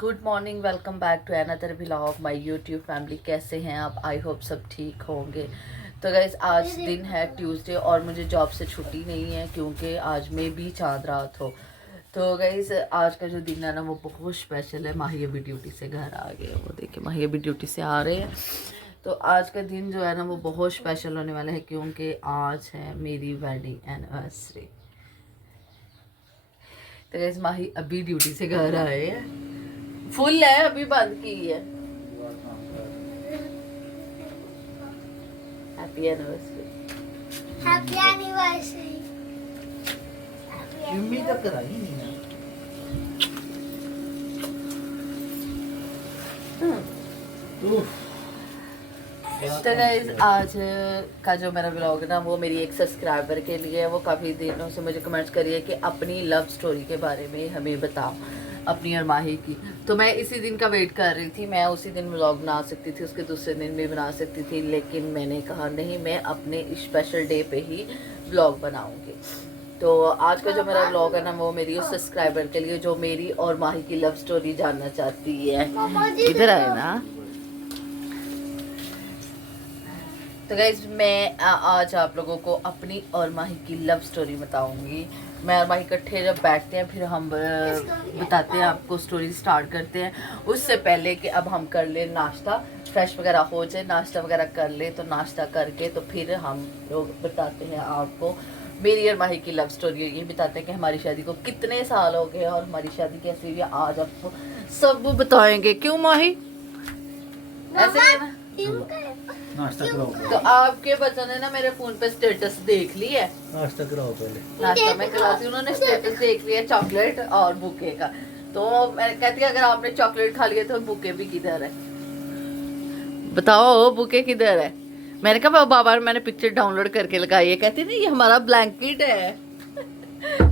Good morning, welcome back to another vlog my YouTube family. कैसे हैं आप? I hope सब ठीक होंगे। तो गाइज आज दिन है ट्यूसडे और मुझे जॉब से छुट्टी नहीं है क्योंकि आज में भी चांद रात हो। तो गाइज आज का जो दिन है ना वो बहुत स्पेशल है। माही अभी ड्यूटी से घर आ गए, वो देखिए माही अभी ड्यूटी से आ रहे हैं। तो आज का दिन जो है ना वो बहुत स्पेशल होने वाला है क्योंकि आज है मेरी वेडिंग एनिवर्सरी। तो गाइज माही अभी ड्यूटी से घर आए हैं, फुल है अभी बंद की है। Happy anniversary. Happy anniversary. Jimmy तक कराई नहीं है। तो गाइस आज का जो मेरा व्लॉग है ना वो मेरी एक सब्सक्राइबर के लिए है। वो काफ़ी दिनों से मुझे कमेंट्स करिए कि अपनी लव स्टोरी के बारे में हमें बताओ, अपनी और माही की। तो मैं इसी दिन का वेट कर रही थी। मैं उसी दिन व्लॉग बना सकती थी, उसके दूसरे दिन भी बना सकती थी, लेकिन मैंने कहा नहीं, मैं अपने स्पेशल डे पे ही व्लॉग बनाऊंगी। तो आज का जो मेरा व्लॉग है ना वो मेरी उस सब्सक्राइबर के लिए जो मेरी और माही की लव स्टोरी जानना चाहती है। इधर आए ना। तो गाइज मैं आज आप लोगों को अपनी और माही की लव स्टोरी बताऊंगी। मैं और माही इकट्ठे जब बैठते हैं फिर हम बताते हैं आपको, स्टोरी स्टार्ट करते हैं। उससे पहले कि अब हम कर ले नाश्ता, फ्रेश वगैरह हो जाए, नाश्ता वगैरह कर ले। तो नाश्ता करके तो फिर हम लोग बताते हैं आपको मेरी और माही की लव स्टोरी। ये बताते हैं कि हमारी शादी को कितने साल हो गए और हमारी शादी कैसी हुई है। आज आपको सब बताएंगे। क्यों माही? ऐसे ही है ना। नाश्ता कराओ। तो आपके बच्चों ने ना मेरे फोन पे स्टेटस देख ली है। नाश्ता कराओ पहले। नाश्ता मैं कराती हूँ, उन्होंने स्टेटस देख लिया चॉकलेट और बुके का। तो मैं कहती है अगर आपने चॉकलेट खा लिया तो बुके भी किधर है? बताओ बुके किधर है? मैंने कहा बाबा मैंने पिक्चर डाउनलोड करके लगाई है। कहती नहीं ये हमारा ब्लैंकेट है।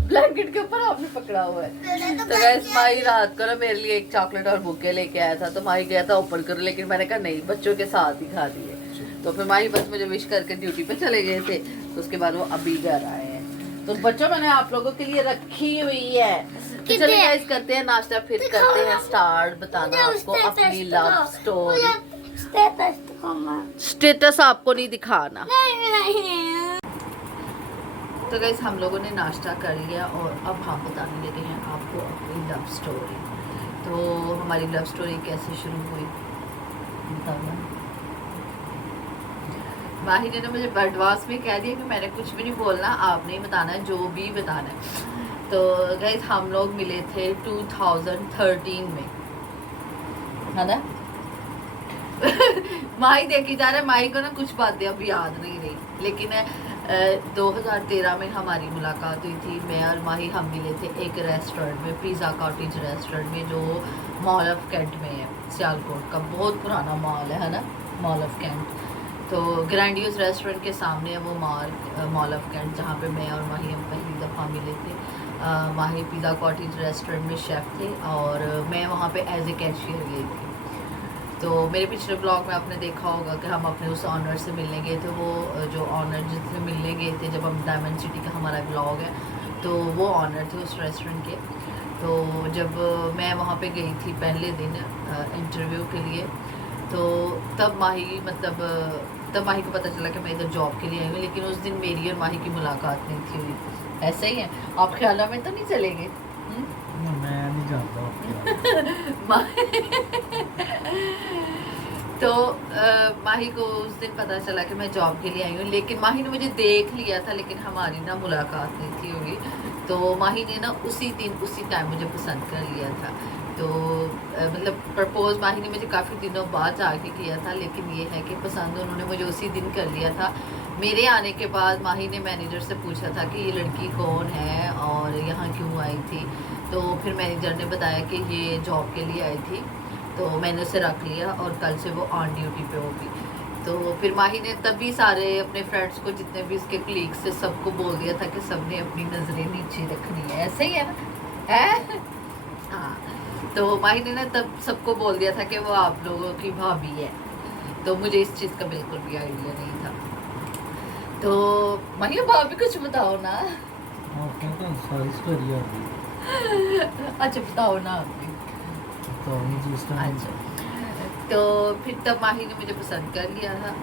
ब्लैंकेट के ऊपर आपने पकड़ा हुआ है। तो गैस माही रात को ना मेरे लिए एक चॉकलेट और बुके लेके आया था। तो माही गया था ओपन करो, लेकिन मैंने कहा नहीं, बच्चों के साथ ही खा दिए। तो फिर माही बस मुझे विश करके ड्यूटी पे चले गए थे। तो उसके बाद वो अभी घर आए हैं। तो बच्चों मैंने आप लोगों के लिए रखी हुई है। तो चलिए गाइस करते हैं नाश्ता, फिर करते हैं स्टार्ट बताना आपको अपनी लव स्टोरी। स्टेटस आपको नहीं दिखाना। तो गाइस हम लोगों ने नाश्ता कर लिया और अब हम बताने लगे हैं आपको अपनी लव स्टोरी। तो हमारी लव स्टोरी कैसे शुरू हुई बताओ ना। माही ने मुझे एडवांस में कह दिया कि मैंने कुछ भी नहीं बोलना, आपने ही बताना है जो भी बताना है। तो गाइस हम लोग मिले थे 2013 में, है ना। माही देखी जा रहा है, माही को ना कुछ बातें अब याद नहीं रही, लेकिन 2013 में हमारी मुलाकात हुई थी। मैं और माही हम मिले थे एक रेस्टोरेंट में, पिज़्ज़ा कॉटेज रेस्टोरेंट में, जो मॉल ऑफ कैंट में है। सियालकोट का बहुत पुराना मॉल है ना, मॉल ऑफ कैंट। तो ग्रैंडियस रेस्टोरेंट के सामने है वो मॉल ऑफ कैंट, जहाँ पे मैं और माही हम पहली दफ़ा मिले थे। माही पिज़्ज़ा कॉटेज रेस्टोरेंट में शेफ़ थे और मैं वहाँ पे एज ए कैशियर गई थी। तो मेरे पिछले ब्लॉग में आपने देखा होगा कि हम अपने उस ऑनर से मिलने गए थे। वो जो ऑनर जिससे मिलने गए थे, जब हम डायमंड सिटी का हमारा ब्लॉग है, तो वो ऑनर थे उस रेस्टोरेंट के। तो जब मैं वहाँ पे गई थी पहले दिन इंटरव्यू के लिए, तो तब माही को पता चला कि मैं इधर जॉब के लिए आई हूँ, लेकिन उस दिन मेरी और माही की मुलाकात नहीं थी हुई। ऐसे ही है, आप ख्याल में तो नहीं चलेंगे? मैं नहीं जानता। तो माही को उस दिन पता चला कि मैं जॉब के लिए आई हूँ, लेकिन माही ने मुझे देख लिया था, लेकिन हमारी ना मुलाकात नहीं थी हुई। तो माही ने ना उसी दिन उसी टाइम मुझे पसंद कर लिया था। तो मतलब प्रपोज माही ने मुझे काफ़ी दिनों बाद जाके किया था, लेकिन ये है कि पसंद उन्होंने मुझे उसी दिन कर लिया था। मेरे आने के बाद माही ने मैनेजर से पूछा था कि ये लड़की कौन है और यहाँ क्यों आई थी। तो फिर मैनेजर ने बताया कि ये जॉब के लिए आई थी। तो मैंने उसे रख लिया और कल से वो ऑन ड्यूटी पे होगी। तो फिर माही ने तभी सारे अपने फ्रेंड्स को, जितने भी इसके कलीग्स से, सबको बोल दिया था कि सबने अपनी नज़रें नीचे रखनी है। ऐसे ही है ना, है? हाँ। तो माही ने ना तब सबको बोल दिया था कि वो आप लोगों की भाभी है। तो मुझे इस चीज़ का बिल्कुल भी आइडिया नहीं था। तो माही भाभी कुछ बताओ ना। सारी स्टोरी आ गई। अच्छा बताओ ना आपने। तो नहीं जी उस टाइम। अच्छा, तो फिर तब माही ने मुझे पसंद कर लिया था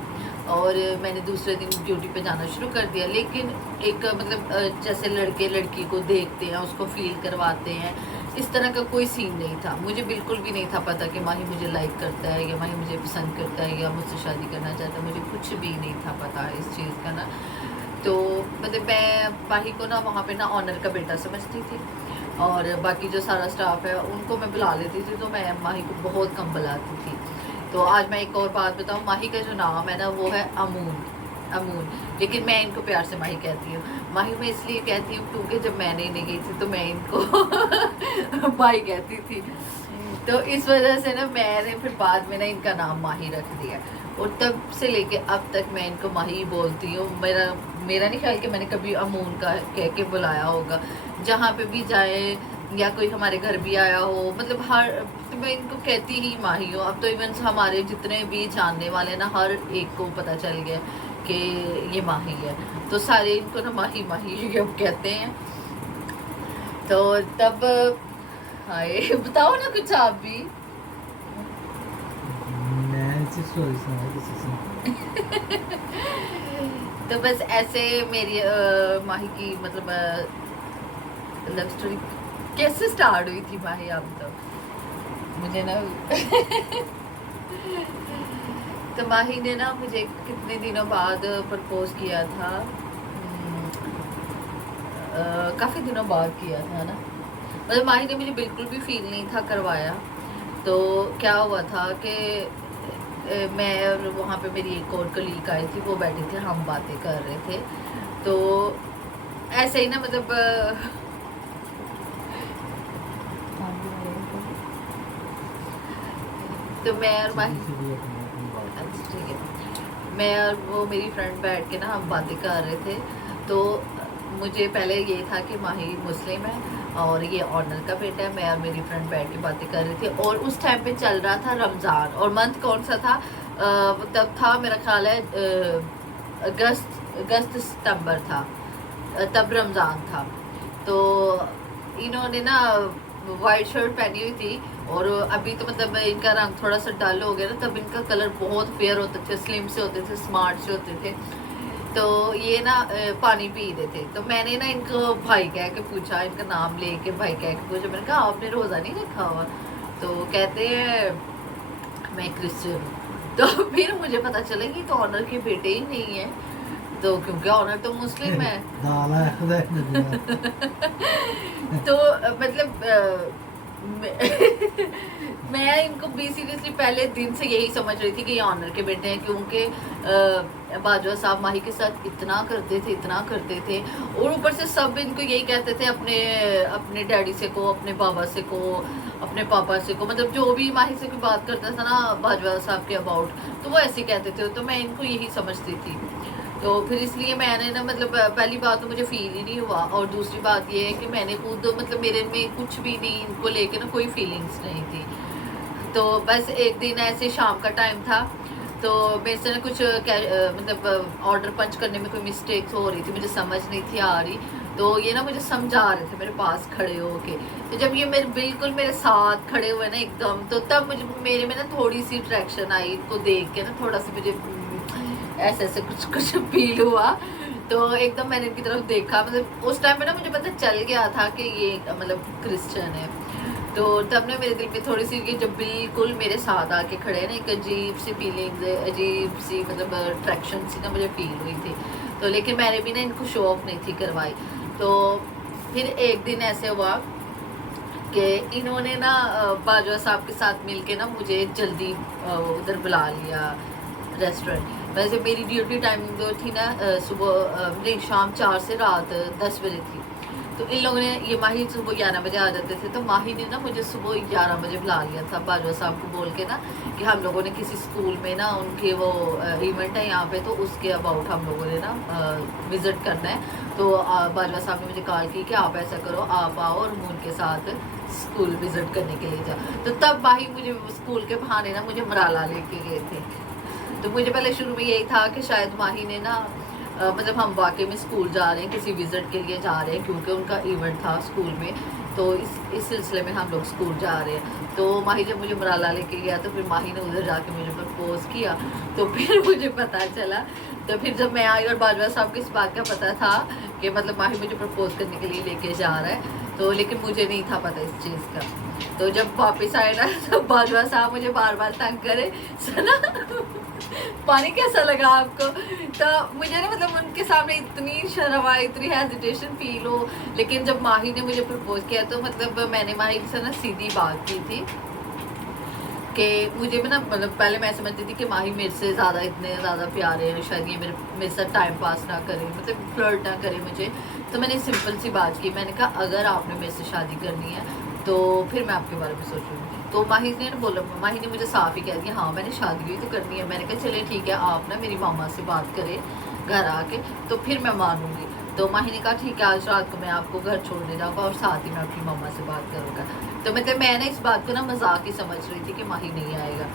और मैंने दूसरे दिन ड्यूटी पे जाना शुरू कर दिया। लेकिन एक मतलब जैसे लड़के लड़की को देखते हैं, उसको फील करवाते हैं, इस तरह का कोई सीन नहीं था। मुझे बिल्कुल भी नहीं था पता कि माही मुझे लाइक करता है या माही मुझे पसंद करता है या मुझसे शादी करना चाहता है। मुझे कुछ भी नहीं था पता इस चीज़ का ना। तो मतलब मैं माही को ना वहाँ पे ना ऑनर का बेटा समझती थी और बाकी जो सारा स्टाफ है उनको मैं बुला लेती थी। तो मैं माही को बहुत कम बुलाती थी। तो आज मैं एक और बात बताऊँ, माही का जो नाम है ना वो है अमून। अमून, लेकिन मैं इनको प्यार से माही कहती हूँ। माही मैं इसलिए कहती हूँ क्योंकि जब मैं नहीं गई थी तो मैं इनको माही कहती थी। तो इस वजह से ना मैंने फिर बाद में ना इनका नाम माही रख दिया और तब से लेके अब तक मैं इनको माही बोलती हूँ। मेरा नहीं ख्याल कि मैंने कभी अमून का कह के बुलाया होगा। जहाँ पे भी जाए या कोई हमारे घर भी आया हो, मतलब हर तो मैं इनको कहती ही माही हूँ। अब तो इवन हमारे जितने भी जानने वाले ना हर एक को पता चल गया कि ये माही है, तो सारे इनको ना माही माही अब कहते हैं। तो तब हाय बताओ ना कुछ आप भी। मैं ऐसी स्टोरी सुना किसी से। तो बस ऐसे मेरी माही की मतलब लव स्टोरी कैसे स्टार्ट हुई थी माही, आप तो मुझे ना तो माही ने ना मुझे कितने दिनों बाद प्रपोज किया था। काफ़ी दिनों बाद किया था ना। मतलब माही ने मुझे बिल्कुल भी फील नहीं था करवाया। तो क्या हुआ था कि मैं और वहाँ पे मेरी एक और कलीग आई थी, वो बैठे थे, हम बातें कर रहे थे। तो ऐसे ही ना मतलब तो मैं और माही, अच्छा ठीक है, मैं और वो मेरी फ्रेंड बैठ के ना हम बातें कर रहे थे। तो मुझे पहले ये था कि माही मुस्लिम है और ये ऑनर का बेटा है। मैं और मेरी फ्रेंड बैठ के बातें कर रहे थे और उस टाइम पे चल रहा था रमज़ान। और मंथ कौन सा था, तब था मेरा ख्याल है अगस्त सितंबर था, तब रमज़ान था। तो इन्होंने ना वाइट शर्ट पहनी हुई थी और अभी तो मतलब इनका रंग थोड़ा सा डल हो गया ना, तब इनका कलर बहुत फेयर होते थे, स्लिम से होते थे, स्मार्ट से होते थे। तो ये ना पानी पी रहे थे। तो मैंने ना इनको भाई कह के पूछा, इनका नाम लेके भाई कह के पूछा। मैंने कहा आपने रोज़ा नहीं रखा हुआ? तो कहते हैं मैं क्रिश्चियन हूँ। तो फिर मुझे पता चला कि तो ऑनर के बेटे ही नहीं है, तो क्योंकि ऑनर तो मुस्लिम है। तो मतलब मैं इनको सीरियसली पहले दिन से यही समझ रही थी कि ये ऑनर के बेटे हैं, क्योंकि बाजवा साहब माही के साथ इतना करते थे और ऊपर से सब इनको यही कहते थे, अपने डैडी से को, अपने बाबा से को, अपने पापा से को, मतलब जो भी माही से कोई बात करता था ना बाजवा साहब के अबाउट, तो वो ऐसे कहते थे। तो मैं इनको यही समझती थी। तो फिर इसलिए मैंने ना मतलब पहली बात तो मुझे फील ही नहीं हुआ और दूसरी बात ये है कि मैंने खुद मतलब मेरे में कुछ भी नहीं, इनको लेके ना कोई फीलिंग्स नहीं थी। तो बस एक दिन ऐसे शाम का टाइम था, तो मेरे से ना कुछ मतलब ऑर्डर पंच करने में कोई मिस्टेक्स हो रही थी, मुझे समझ नहीं थी आ रही। तो ये ना मुझे समझा रहे थे मेरे पास खड़े होके। तो जब ये बिल्कुल मेरे साथ खड़े हुए ना एकदम, तो तब मुझे मेरे में ना थोड़ी सी अट्रैक्शन आई इनको देख के ना, थोड़ा सा मुझे ऐसे कुछ फील हुआ। तो एकदम मैंने इनकी तरफ देखा, मतलब उस टाइम पे ना मुझे पता चल गया था कि ये मतलब क्रिश्चियन है। तो तब ना मेरे दिल में थोड़ी सी कि जब बिल्कुल मेरे साथ आके खड़े ना, एक अजीब सी फीलिंग, अजीब सी मतलब अट्रैक्शन सी ना मुझे फील हुई थी। तो लेकिन मैंने भी ना इनको शो ऑफ नहीं थी करवाई। तो फिर एक दिन ऐसे हुआ कि इन्होंने ना बाजवा साहब के साथ मिलके ना मुझे जल्दी उधर बुला लिया रेस्टोरेंट। वैसे मेरी ड्यूटी टाइमिंग जो थी ना सुबह नहीं शाम 4 से रात 10 बजे थी। तो इन लोगों ने, ये माही सुबह 11 बजे आ जाते थे, तो माही ने ना मुझे सुबह 11 बजे बुला लिया था बाजवा साहब को बोल के ना कि हम लोगों ने किसी स्कूल में ना उनके वो इवेंट है यहाँ पे, तो उसके अबाउट हम लोगों ने ना विज़िट करना है। तो बाजवा साहब ने मुझे कॉल की कि आप ऐसा करो, आप आओ और उनके साथ स्कूल विज़िट करने के लिए जाओ। तो तब माही मुझे स्कूल के बहाने ना मुझे मराला लेके गए थे। तो मुझे पहले शुरू में यही था कि शायद माही ने ना मतलब हम वाकई में स्कूल जा रहे हैं, किसी विज़िट के लिए जा रहे हैं, क्योंकि उनका इवेंट था स्कूल में। तो इस सिलसिले में हम लोग स्कूल जा रहे हैं। तो माही जब मुझे मराला लेके गया तो फिर माही ने उधर जाके मुझे प्रपोज किया। तो फिर मुझे पता चला, तो फिर जब मैं आई और बाजवा साहब को इस बात का पता था कि मतलब माही मुझे प्रपोज करने के लिए लेके जा रहा है, तो लेकिन मुझे नहीं था पता इस चीज़ का। तो जब वापस आए ना तो बाजवा साहब मुझे बार बार तंग करे, सुना पानी कैसा लगा आपको। तो मुझे ना मतलब उनके सामने इतनी शर्म आई, इतनी हेजिटेशन फील हो। लेकिन जब माही ने मुझे प्रपोज किया तो मतलब मैंने माही से ना सीधी बात की थी कि मुझे ना मतलब पहले मैं समझती थी कि माही मेरे से ज़्यादा इतने ज़्यादा प्यारे हैं, शायद ये मेरे साथ टाइम पास ना करे, मतलब फ्लर्ट ना करे मुझे। तो मैंने सिंपल सी बात की, मैंने कहा अगर आपने मेरे से शादी करनी है तो फिर मैं आपके बारे में सोचूंगी। तो माही ने बोला, माही ने मुझे साफ ही कह दिया हाँ मैंने शादी भी तो करनी है। मैंने कहा चले ठीक है, आप ना मेरी मामा से बात करें घर आके तो फिर मैं मानूंगी। तो माही ने कहा ठीक है, आज रात को मैं आपको घर छोड़ने जाऊँगा और साथ ही मैं अपनी मामा से बात करूँगा। तो मतलब मैं ना इस बात को ना मजाक ही समझ रही थी कि माही नहीं आएगा।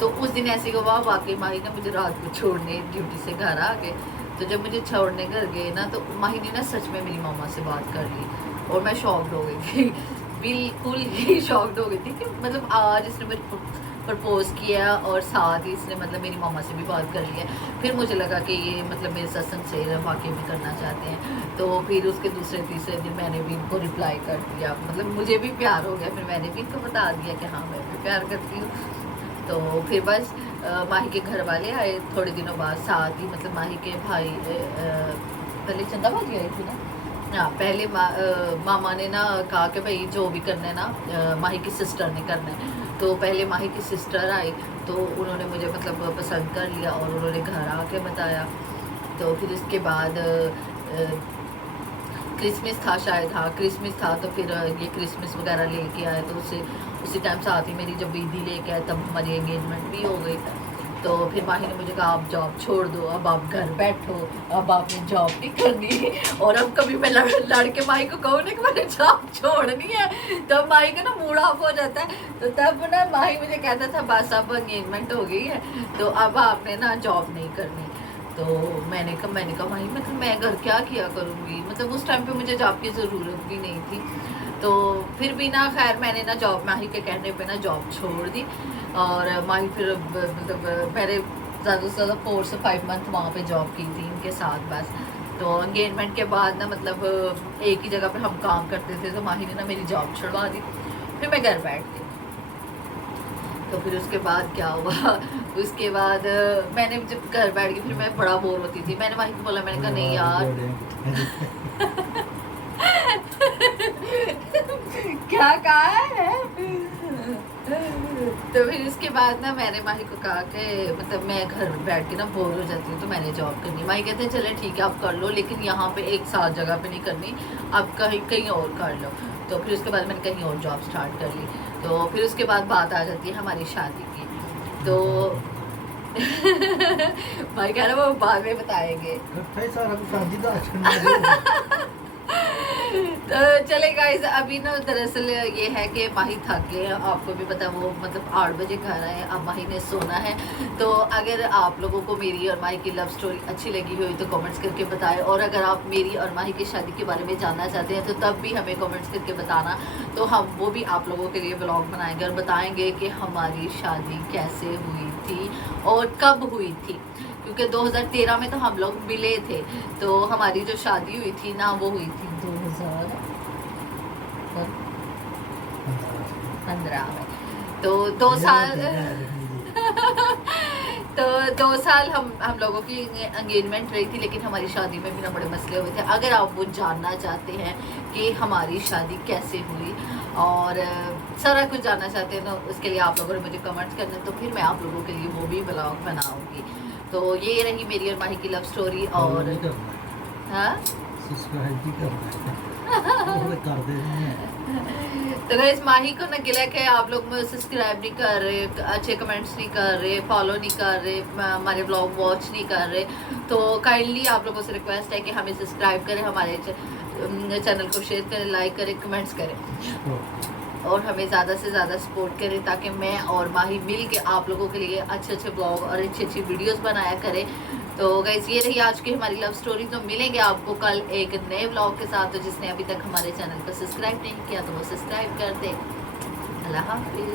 तो उस दिन ऐसे हुआ, वाकई माही ना मुझे रात को छोड़ने ड्यूटी से घर आ गए। तो जब मुझे छोड़ने घर गए ना तो माही ने ना सच में मेरी मामा से बात कर ली और मैं शॉक्ड हो गई थी, बिल्कुल ही शॉक्ड हो गई थी कि मतलब आज इसने मुझे प्रपोज किया और साथ ही इसने मतलब मेरी मामा से भी बात कर लिया। फिर मुझे लगा कि ये मतलब मेरे साथ सिंसियर है, वाकई में करना चाहते हैं। तो फिर उसके दूसरे तीसरे दिन मैंने भी इनको रिप्लाई कर दिया, मतलब मुझे भी प्यार हो गया। फिर मैंने भी इनको बता दिया कि हाँ मैं भी प्यार करती हूँ। तो फिर बस माही के घर वाले आए थोड़े दिनों बाद, साथ ही मतलब माही के भाई पहले चंदा भाजी आई थी ना, हाँ पहले मामा ने ना कहा कि भाई जो भी करना है ना माही की सिस्टर ने करना है। तो पहले माही की सिस्टर आई तो उन्होंने मुझे मतलब पसंद कर लिया और उन्होंने घर आके बताया। तो फिर इसके बाद क्रिसमस था शायद, हाँ क्रिसमस था। तो फिर ये क्रिसमस वगैरह लेके आए तो उसी टाइम साथ ही मेरी जब ईदी लेके आए तब हमारी एंगेजमेंट भी हो गई। तो फिर माही ने मुझे कहा आप जॉब छोड़ दो, अब आप घर बैठो, अब आपने जॉब नहीं करनी। और अब कभी मैं लड़के माही को कहूँ ना कि मैंने जॉब छोड़नी है तो माही का ना मूड ऑफ हो जाता है। तो तब ना माही मुझे कहता था बस अब एंगेजमेंट हो गई है तो अब आपने ना जॉब नहीं करनी। तो मैंने कहा माही मतलब मैं घर क्या किया करूँगी, मतलब उस टाइम पे मुझे जॉब की ज़रूरत भी नहीं थी। तो फिर भी ना खैर मैंने ना जॉब माही के कहने पे ना जॉब छोड़ दी। और माही फिर मतलब मैंने ज़्यादा से ज़्यादा 4 से 5 मंथ वहाँ पे जॉब की थी इनके साथ बस। तो एंगेजमेंट के बाद ना मतलब एक ही जगह पर हम काम करते थे तो माही ने ना मेरी जॉब छुड़वा दी, फिर मैं घर बैठ गई। तो फिर उसके बाद क्या हुआ, उसके बाद मैंने जब घर बैठ गई फिर मैं बड़ा बोर होती थी। मैंने माही को बोला, मैंने कहा नहीं यार क्या कहा है। तो फिर उसके बाद ना मैंने माही को कहा कि मतलब मैं घर बैठ के ना बोर हो जाती हूँ तो मैंने जॉब करनी। माही कहते हैं चले ठीक है आप कर लो, लेकिन यहाँ पे एक साथ जगह पे नहीं करनी, आप कहीं और कर लो। तो फिर उसके बाद मैंने कहीं और जॉब स्टार्ट कर ली। तो फिर उसके बाद बात आ जाती है हमारी शादी की। तो भाई कह रहा वो बाद में बताएंगे। तो चले गाइस, अभी ना दरअसल ये है कि माही थक गए, आपको भी पता वो मतलब 8 बजे घर आए, अब माही ने सोना है। तो अगर आप लोगों को मेरी और माही की लव स्टोरी अच्छी लगी हुई तो कमेंट्स करके बताएं, और अगर आप मेरी और माही की शादी के बारे में जानना चाहते हैं तो तब भी हमें कमेंट्स करके बताना, तो हम वो भी आप लोगों के लिए ब्लॉग बनाएंगे और बताएंगे कि हमारी शादी कैसे हुई थी और कब हुई थी। क्योंकि 2013 में तो हम लोग मिले थे, तो हमारी जो शादी हुई थी ना वो हुई थी 2015 में। तो 2 साल तो 2 साल हम लोगों की एंगेजमेंट रही थी, लेकिन हमारी शादी में भी ना बड़े मसले हुए थे। अगर आप वो जानना चाहते हैं कि हमारी शादी कैसे हुई और सारा कुछ जानना चाहते हैं तो उसके लिए आप लोगों ने मुझे कमेंट्स करना, तो फिर मैं आप लोगों के लिए वो भी ब्लॉग बनाऊंगी। तो ये रही मेरी और माही की लव स्टोरी। और हाँ तो गाइस माही को ना गिला कि आप लोग मुझे सब्सक्राइब नहीं कर रहे, अच्छे कमेंट्स नहीं कर रहे, फॉलो नहीं कर रहे, हमारे ब्लॉग वॉच नहीं कर रहे। तो काइंडली आप लोगों से रिक्वेस्ट है कि हमें सब्सक्राइब करें, हमारे चैनल को शेयर करें, लाइक करें, कमेंट्स करें और हमें ज़्यादा से ज़्यादा सपोर्ट करें, ताकि मैं और माही मिल के आप लोगों के लिए अच्छे अच्छे ब्लॉग और अच्छी अच्छी वीडियोस बनाया करें। तो गाइस ये रही आज की हमारी लव स्टोरी। तो मिलेंगे आपको कल एक नए व्लॉग के साथ। तो जिसने अभी तक हमारे चैनल को सब्सक्राइब नहीं किया तो वो सब्सक्राइब कर दे। अल्लाह हाफिज़।